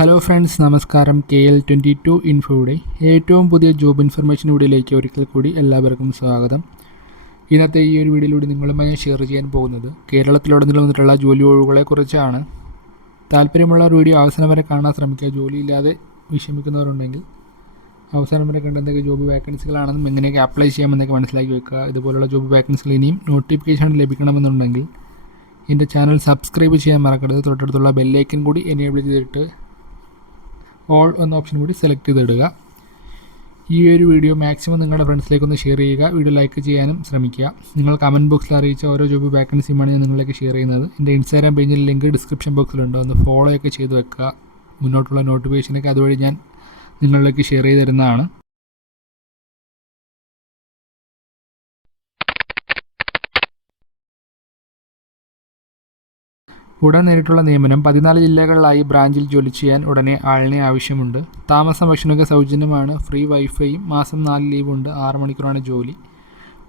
Hello friends നമസ്കാരം. K L twenty two ഇൻഫോയുടെ ഏറ്റവും പുതിയ ജോബ് ഇൻഫർമേഷൻ വീഡിയോയിലേക്ക് ഒരിക്കൽ കൂടി എല്ലാവർക്കും സ്വാഗതം. ഇന്നത്തെ ഈ ഒരു വീഡിയോയിലൂടെ നിങ്ങളുമായി ഷെയർ ചെയ്യാൻ പോകുന്നത് കേരളത്തിലുടനീളം വന്നിട്ടുള്ള ജോലി ഒഴിവുകളെക്കുറിച്ചാണ് താല്പര്യമുള്ള ഒരു വീഡിയോ അവസാനം വരെ കാണാൻ ശ്രമിക്കുക. ജോലിയില്ലാതെ വിഷമിക്കുന്നവരുണ്ടെങ്കിൽ അവസാനം വരെ കണ്ട എന്തൊക്കെ ജോബ് വേക്കൻസികളാണെന്നും എങ്ങനെയൊക്കെ അപ്ലൈ ചെയ്യാമെന്നൊക്കെ മനസ്സിലാക്കി വെക്കുക. ഇതുപോലുള്ള ജോബ് വേക്കൻസികൾ ഇനിയും നോട്ടിഫിക്കേഷൻ ലഭിക്കണമെന്നുണ്ടെങ്കിൽ എന്റെ ചാനൽ സബ്സ്ക്രൈബ് ചെയ്യാൻ മറക്കരുത്. തൊട്ടടുത്തുള്ള ബെല്ലൈക്കൻ കൂടി എനേബിൾ ചെയ്തിട്ട് ഓൾ എന്ന ഓപ്ഷൻ കൂടി സെലക്ട് ചെയ്തിടുക. ഈ ഒരു വീഡിയോ മാക്സിമം നിങ്ങളുടെ ഫ്രണ്ട്സിലേക്ക് ഒന്ന് ഷെയർ ചെയ്യുക. വീഡിയോ ലൈക്ക് ചെയ്യാനും ശ്രമിക്കുക. നിങ്ങൾ കമന്റ് ബോക്സിൽ അറിയിച്ച ഓരോ ജോബ് വാക്കൻസിയുമാണ് ഞാൻ നിങ്ങളിലേക്ക് ഷെയർ ചെയ്യുന്നത്. എന്റെ ഇൻസ്റ്റാഗ്രാം പേജിൽ ലിങ്ക് ഡിസ്ക്രിപ്ഷൻ ബോക്സിലുണ്ട് ഒന്ന് ഫോളോ ഒക്കെ ചെയ്ത് വെക്കുക. മുന്നോട്ടുള്ള നോട്ടിഫിക്കേഷനൊക്കെ അതുവഴി ഞാൻ നിങ്ങളിലേക്ക് ഷെയർ ചെയ്ത് തരുന്നതാണ്. ഉടൻ നേരിട്ടുള്ള നിയമനം പതിനാല് ജില്ലകളിലായി ബ്രാഞ്ചിൽ ജോലി ചെയ്യാൻ ഉടനെ ആളിനെ ആവശ്യമുണ്ട്. താമസം ഭക്ഷണമൊക്കെ സൗജന്യമാണ്. ഫ്രീ വൈഫൈയും മാസം നാല് ലീവുണ്ട്. ആറ് മണിക്കൂറാണ് ജോലി.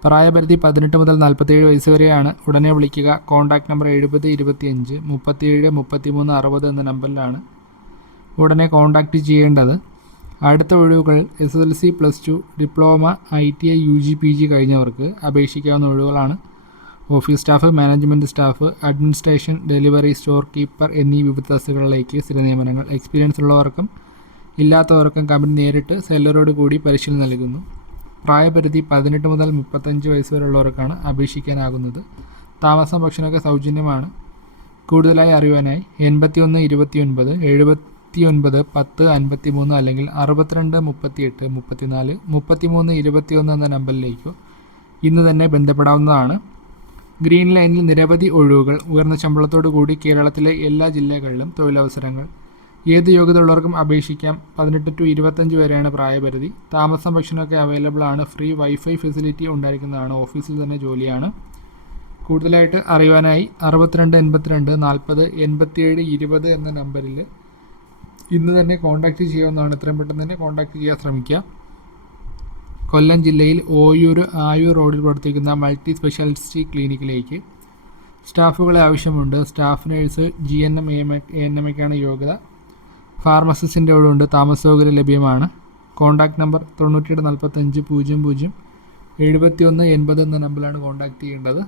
പ്രായപരിധി പതിനെട്ട് മുതൽ നാൽപ്പത്തേഴ് വയസ്സ് വരെയാണ്. ഉടനെ വിളിക്കുക. കോൺടാക്ട് നമ്പർ എഴുപത് ഇരുപത്തിയഞ്ച് മുപ്പത്തിയേഴ് മുപ്പത്തിമൂന്ന് അറുപത് എന്ന നമ്പറിലാണ് ഉടനെ കോൺടാക്റ്റ് ചെയ്യേണ്ടത്. അടുത്ത ഒഴിവുകൾ. S S L C plus two diploma I T I U G P G കഴിഞ്ഞവർക്ക് അപേക്ഷിക്കാവുന്ന ഒഴിവുകളാണ്. Office staff management staff administration delivery store keeper എന്നീ വിവിധ സ്ഥിര നിയമനങ്ങൾ. എക്സ്പീരിയൻസ് ഉള്ളവർക്കും ഇല്ലാത്തവർക്കും കമ്പനി നേരിട്ട് സെല്ലറോട് കൂടി പരിശീലനം നൽകുന്നു. പ്രായപരിധി പതിനെട്ട് മുതൽ മുപ്പത്തഞ്ച് വയസ്സ് വരെയുള്ളവർക്കാണ് അപേക്ഷിക്കാനാകുന്നത്. താമസം ഭക്ഷണമൊക്കെ സൗജന്യമാണ്. കൂടുതലായി അറിയുവാനായി എൺപത്തി ഒന്ന് ഇരുപത്തി ഒൻപത് എഴുപത്തി ഒൻപത് പത്ത് അൻപത്തി മൂന്ന് അല്ലെങ്കിൽ അറുപത്തിരണ്ട് മുപ്പത്തി എട്ട് മുപ്പത്തിനാല് മുപ്പത്തി മൂന്ന് ഇരുപത്തി ഒന്ന് എന്ന നമ്പറിലേക്കോ ഇന്ന് തന്നെ ബന്ധപ്പെടാവുന്നതാണ്. ഗ്രീൻ ലൈനിൽ നിരവധി ഒഴിവുകൾ ഉയർന്ന ശമ്പളത്തോടു കൂടി കേരളത്തിലെ എല്ലാ ജില്ലകളിലും തൊഴിലവസരങ്ങൾ. ഏത് യോഗ്യതയുള്ളവർക്കും അപേക്ഷിക്കാം. പതിനെട്ട് ടു ഇരുപത്തഞ്ച് വരെയാണ് പ്രായപരിധി. താമസം ഭക്ഷണമൊക്കെ അവൈലബിൾ ആണ്. ഫ്രീ വൈഫൈ ഫെസിലിറ്റി ഉണ്ടായിരിക്കുന്നതാണ്. ഓഫീസിൽ തന്നെ ജോലിയാണ്. കൂടുതലായിട്ട് അറിയുവാനായി അറുപത്തിരണ്ട് എൺപത്തിരണ്ട് നാൽപ്പത് എൺപത്തിയേഴ് ഇരുപത് എന്ന നമ്പറിൽ ഇന്ന് തന്നെ കോൺടാക്റ്റ് ചെയ്യാവുന്നതാണ്. എത്രയും പെട്ടെന്ന് തന്നെ കോൺടാക്റ്റ് ചെയ്യാൻ ശ്രമിക്കുക കൊല്ലം ജില്ലയിൽ ഓയൂർ ആയൂർ റോഡിൽ പ്രവർത്തിക്കുന്ന മൾട്ടി സ്പെഷ്യാലിറ്റി ക്ലിനിക്കിലേക്ക് സ്റ്റാഫുകളെ ആവശ്യമുണ്ട്. Staff nurse G N M A N M എക്കാണ് യോഗ്യത. ഫാർമസിസ്റ്റിന്റെ ഉണ്ട്. താമസ സൗകര്യം ലഭ്യമാണ്. കോൺടാക്ട് നമ്പർ തൊണ്ണൂറ്റിയെട്ട് നാൽപ്പത്തഞ്ച് പൂജ്യം പൂജ്യം എഴുപത്തി ഒന്ന് എൺപത് എന്ന നമ്പറിലാണ് കോൺടാക്ട് ചെയ്യേണ്ടത്.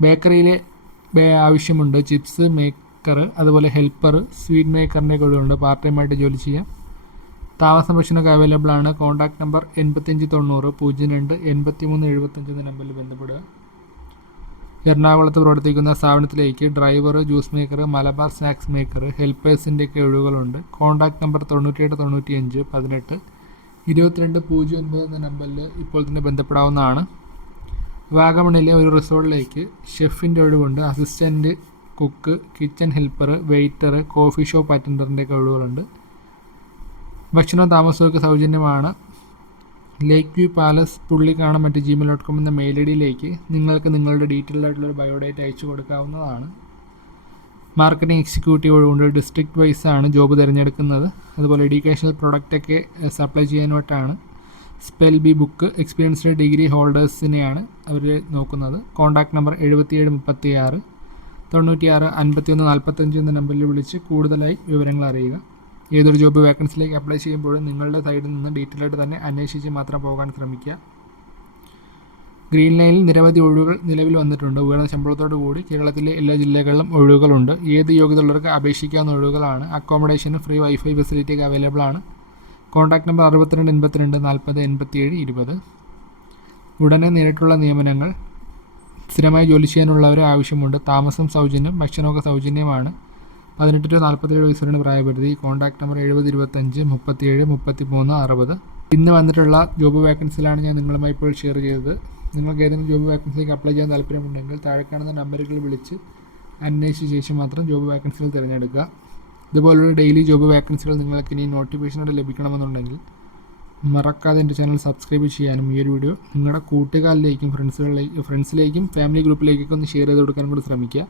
ബേക്കറിയിലെ ആവശ്യമുണ്ട്. ചിപ്സ് മേക്കർ അതുപോലെ ഹെൽപ്പർ സ്വീറ്റ് മേക്കറിന്റെ ഉണ്ട്. പാർട്ട് ടൈമായിട്ട് ജോലി ചെയ്യാം. താമസം ഭക്ഷണമൊക്കെ അവൈലബിൾ ആണ്. കോൺടാക്ട് നമ്പർ എൺപത്തിയഞ്ച് തൊണ്ണൂറ് പൂജ്യം രണ്ട് എൺപത്തി മൂന്ന് എഴുപത്തഞ്ച് എന്ന നമ്പറിൽ ബന്ധപ്പെടുക. എറണാകുളത്ത് പ്രവർത്തിക്കുന്ന സ്ഥാപനത്തിലേക്ക് driver juice maker Malabar snacks maker ഹെൽപ്പേഴ്സിന്റെയൊക്കെ ഒഴിവുകളുണ്ട്. കോൺടാക്ട് നമ്പർ തൊണ്ണൂറ്റിയെട്ട് തൊണ്ണൂറ്റിയഞ്ച് പതിനെട്ട് ഇരുപത്തിരണ്ട് പൂജ്യം ഒൻപത് എന്ന നമ്പറിൽ ഇപ്പോൾ തന്നെ ബന്ധപ്പെടാവുന്നതാണ്. വാഗമണിലെ ഒരു റിസോർട്ടിലേക്ക് ഷെഫിന്റെ ഒഴിവുണ്ട്. Assistant cook kitchen helper waiter coffee shop അറ്റൻഡറിന്റെയൊക്കെ ഒഴിവുകളുണ്ട്. ഭക്ഷണവും താമസമൊക്കെ സൗജന്യമാണ്. ലേക്ക് വ്യൂ പാലസ് പുള്ളിക്കാണം മറ്റ് ജിമെയിൽ ഡോട്ട് കോം എന്ന മെയിൽ ഐ ഡിയിലേക്ക് നിങ്ങൾക്ക് നിങ്ങളുടെ ഡീറ്റെയിൽഡ് ആയിട്ടുള്ള ബയോഡേറ്റ അയച്ചു കൊടുക്കാവുന്നതാണ്. മാർക്കറ്റിംഗ് എക്സിക്യൂട്ടീവ് ഒഴിവുണ്ട്. ഡിസ്ട്രിക്ട് വൈസ് ആണ് ജോബ് തിരഞ്ഞെടുക്കുന്നത്. അതുപോലെ എഡ്യൂക്കേഷണൽ പ്രൊഡക്റ്റൊക്കെ സപ്ലൈ ചെയ്യാനായിട്ടാണ്. Spell bee book experienced degree ഹോൾഡേഴ്സിനെയാണ് അവർ നോക്കുന്നത്. കോൺടാക്ട് നമ്പർ എഴുപത്തിയേഴ് മുപ്പത്തി ആറ് തൊണ്ണൂറ്റിയാറ് അൻപത്തിയൊന്ന് നാൽപ്പത്തഞ്ച് എന്ന നമ്പറിൽ വിളിച്ച് കൂടുതലായി വിവരങ്ങൾ അറിയുക. ഏതൊരു ജോബ് വേക്കൻസിലേക്ക് അപ്ലൈ ചെയ്യുമ്പോഴും നിങ്ങളുടെ സൈഡിൽ നിന്ന് ഡീറ്റെയിൽ ആയിട്ട് തന്നെ അന്വേഷിച്ച് മാത്രം പോകാൻ ശ്രമിക്കുക. ഗ്രീൻ ലൈനിൽ നിരവധി ഒഴിവുകൾ നിലവിൽ വന്നിട്ടുണ്ട്. ഉയർന്ന ശമ്പളത്തോടു കൂടി കേരളത്തിലെ എല്ലാ ജില്ലകളിലും ഒഴിവുകളുണ്ട് ഏത് യോഗ്യതയുള്ളവർക്ക് അപേക്ഷിക്കാവുന്ന ഒഴിവുകളാണ്? അക്കോമഡേഷന് ഫ്രീ വൈഫൈ ഫെസിലിറ്റി അവൈലബിൾ ആണ്. കോൺടാക്ട് നമ്പർ അറുപത്തിരണ്ട് എൺപത്തിരണ്ട് നാൽപ്പത് എൺപത്തിയേഴ് ഇരുപത്. ഉടനെ നേരിട്ടുള്ള നിയമനങ്ങൾ. സ്ഥിരമായി ജോലി ചെയ്യാനുള്ളവരെ ആവശ്യമുണ്ട്. താമസം സൗജന്യം ഭക്ഷണമൊക്കെ സൗജന്യമാണ്. പതിനെട്ട് ടു നാൽപ്പത്തേഴ് വയസ്സുവരെയാണ് പ്രായപരിധി. കോൺടാക്ട് നമ്പർ എഴുപത് ഇരുപത്തഞ്ച് മുപ്പത്തിയേഴ് മുപ്പത്തി മൂന്ന് അറുപത്. ഇന്ന് വന്നിട്ടുള്ള ജോബ് വേക്കൻസിലാണ് ഞാൻ നിങ്ങളുമായി ഇപ്പോൾ ഷെയർ ചെയ്തത്. നിങ്ങൾക്ക് ഏതെങ്കിലും ജോബ് വേക്കൻസിക്ക് അപ്ലൈ ചെയ്യാൻ താല്പര്യമുണ്ടെങ്കിൽ താഴെ കാണുന്ന നമ്പറുകൾ വിളിച്ച് അന്വേഷിച്ച ശേഷം മാത്രം ജോബ് വേക്കൻസികൾ തിരഞ്ഞെടുക്കുക. ഇതുപോലുള്ള ഡെയിലി ജോബ് വേക്കൻസികൾ നിങ്ങൾക്ക് ഇനി നോട്ടിഫിക്കേഷനോടെ ലഭിക്കണമെന്നുണ്ടെങ്കിൽ മറക്കാതെ എന്റെ ചാനൽ സബ്സ്ക്രൈബ് ചെയ്യാനും ഈ ഒരു വീഡിയോ നിങ്ങളുടെ കൂട്ടുകാരിലേക്കും ഫ്രണ്ട്സുകളിലേക്കും ഫ്രണ്ട്സിലേക്കും ഫാമിലി ഗ്രൂപ്പിലേക്കൊക്കെ ഒന്ന് ഷെയർ ചെയ്ത് കൊടുക്കാനും കൂടി ശ്രമിക്കുക.